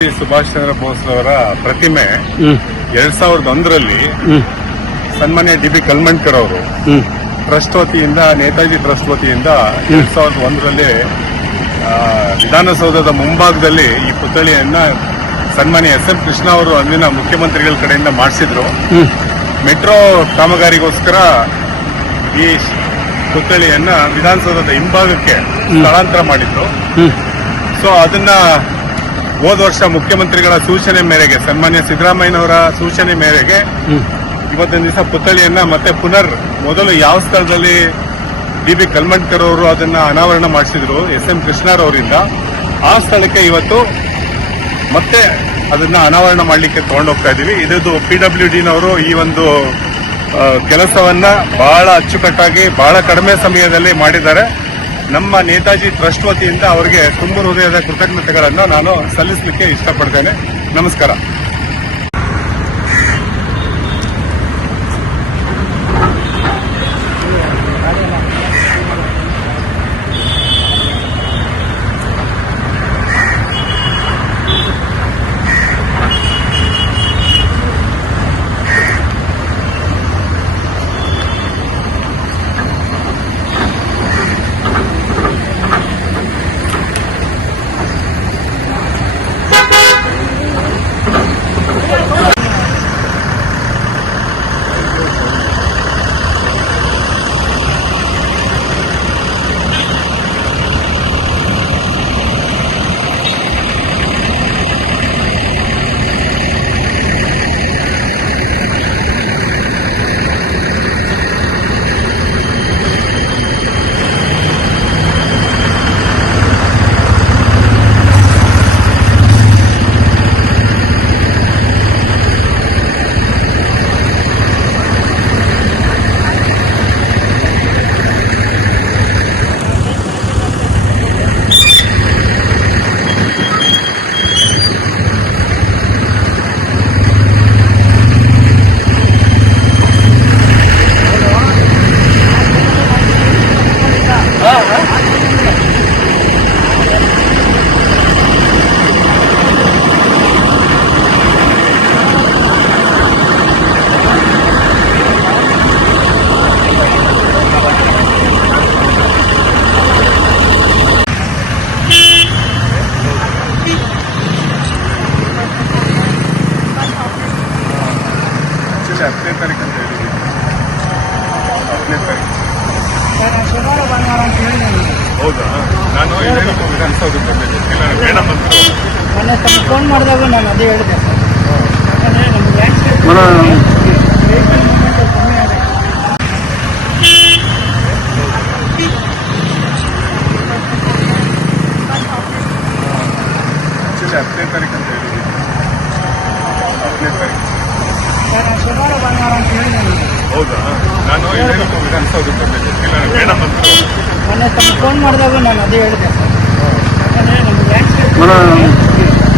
ಸುಭಾಷ್ ಚಂದ್ರ ಬೋಸ್ ಅವರ ಪ್ರತಿಮೆ 2001ರಲ್ಲಿ ಸನ್ಮಾನ್ಯ ಡಿ.ಬಿ. ಕಲ್ಮಣ್ಕರ್ ಅವರು ಟ್ರಸ್ಟ್ ವತಿಯಿಂದ, ನೇತಾಜಿ ಟ್ರಸ್ಟ್ ವತಿಯಿಂದ 2001ರಲ್ಲಿ ವಿಧಾನಸೌಧದ ಮುಂಭಾಗದಲ್ಲಿ ಈ ಪುತ್ಥಳಿಯನ್ನ ಸನ್ಮಾನ್ಯ ಎಸ್.ಎಂ. ಕೃಷ್ಣ ಅವರು ಅಂದಿನ ಮುಖ್ಯಮಂತ್ರಿಗಳ ಕಡೆಯಿಂದ ಮಾಡಿಸಿದ್ರು. ಮೆಟ್ರೋ ಕಾಮಗಾರಿಗೋಸ್ಕರ ಈ ಪುತ್ಥಳಿಯನ್ನ ವಿಧಾನಸೌಧದ ಹಿಂಭಾಗಕ್ಕೆ ಸ್ಥಳಾಂತರ ಮಾಡಿದ್ರು. ಸೊ ಅದನ್ನ ಹೋದ ವರ್ಷ ಮುಖ್ಯಮಂತ್ರಿಗಳ ಸೂಚನೆ ಮೇರೆಗೆ, ಸನ್ಮಾನ್ಯ ಸಿದ್ದರಾಮಯ್ಯನವರ ಸೂಚನೆ ಮೇರೆಗೆ ಇವತ್ತಿನ ದಿವಸ ಪುತ್ಥಳಿಯನ್ನ ಮತ್ತೆ ಮೊದಲು ಯಾವ ಸ್ಥಳದಲ್ಲಿ ಡಿ.ಬಿ. ಕಲ್ಮಣ್ಕರ್ ಅವರು ಅದನ್ನ ಅನಾವರಣ ಮಾಡಿಸಿದ್ರು ಎಸ್.ಎಂ. ಕೃಷ್ಣರವರಿಂದ, ಆ ಸ್ಥಳಕ್ಕೆ ಇವತ್ತು ಮತ್ತೆ ಅದನ್ನ ಅನಾವರಣ ಮಾಡಲಿಕ್ಕೆ ತಗೊಂಡೋಗ್ತಾ ಇದೀವಿ. ಇದದ್ದು PWDನವರು ಈ ಒಂದು ಕೆಲಸವನ್ನ ಬಹಳ ಅಚ್ಚುಕಟ್ಟಾಗಿ, ಬಹಳ ಕಡಿಮೆ ಸಮಯದಲ್ಲಿ ಮಾಡಿದ್ದಾರೆ. ನಮ್ಮ ನೇತಾಜಿ ಟ್ರಸ್ಟ್ ವತಿಯಿಂದ ಅವರಿಗೆ ತುಂಬ ಹೃದಯದ ಕೃತಜ್ಞತೆಗಳನ್ನು ನಾನು ಸಲ್ಲಿಸಲಿಕ್ಕೆ ಇಷ್ಟಪಡ್ತೇನೆ. ನಮಸ್ಕಾರ. ಹತ್ತನೇ ತಾರೀಕು ಅಂತ ಹೇಳಿದ್ದೀವಿ. 10ನೇ ತಾರೀಕು. ಹೌದಾ? ನಾನು ಏನೇನು ವಿಧಾನಸೌಧಕ್ಕೆ ಬಂದಿದ್ದೆ. ಮೇಡಮ್ ಅಂತ ಫೋನ್ ಮಾಡಿದಾಗ ನಾನು ಅದೇ ಹೇಳಿದೆ ಸರ್. ಹತ್ತನೇ ತಾರೀಕು ಅಂತ ಹೇಳಿದ್ದೀವಿ. 10ನೇ ತಾರೀಕು. ಹೌದಾ? ನಾನು ಏನೇನು ವಿಧಾನಸೌಧಕ್ಕೆ ಬಂದಿದ್ದೆ. ಮೇಡಮ್ ಅಂತ ಫೋನ್ ಮಾಡಿದಾಗ ನಾನು ಅದೇ ಹೇಳಿದೆ ಸರ್.